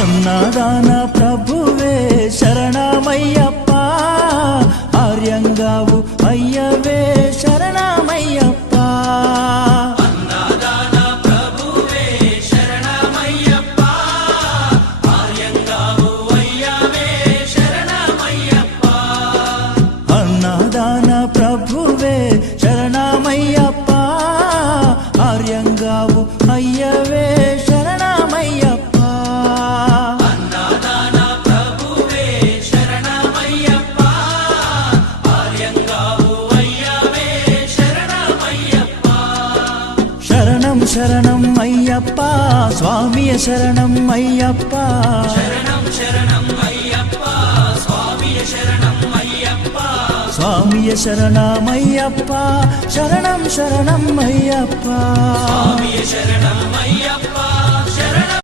అన్నదాన ప్రభువే శరణమయ్యప్ప, ఆర్యంగావు అయ్యవే శరణమయ్యప్ప. అన్నదాన ప్రభువే శరణమయ్యప్ప, ఆర్యంగావు అయ్యవే శరణమయ్యప్ప. అన్నదాన ప్రభువే శరణమయ్యప్ప, ఆర్యంగావు అయ్యవే శరణమయ్యప్ప. అన్నదాన ప్రభువే శరణమయ్యప్ప, ఆర్యంగావు అయ్యవే శరణమయ్యప్ప. శరణం శరణం అయ్యప్ప, స్వామియ శరణం అయ్యప్ప. శరణం శరణం అయ్యప్ప, స్వామియ శరణం అయ్యప్ప. స్వామియ శరణమయ్యప్ప, శరణం శరణం అయ్యప్ప. స్వామియ శరణం అయ్యప్ప.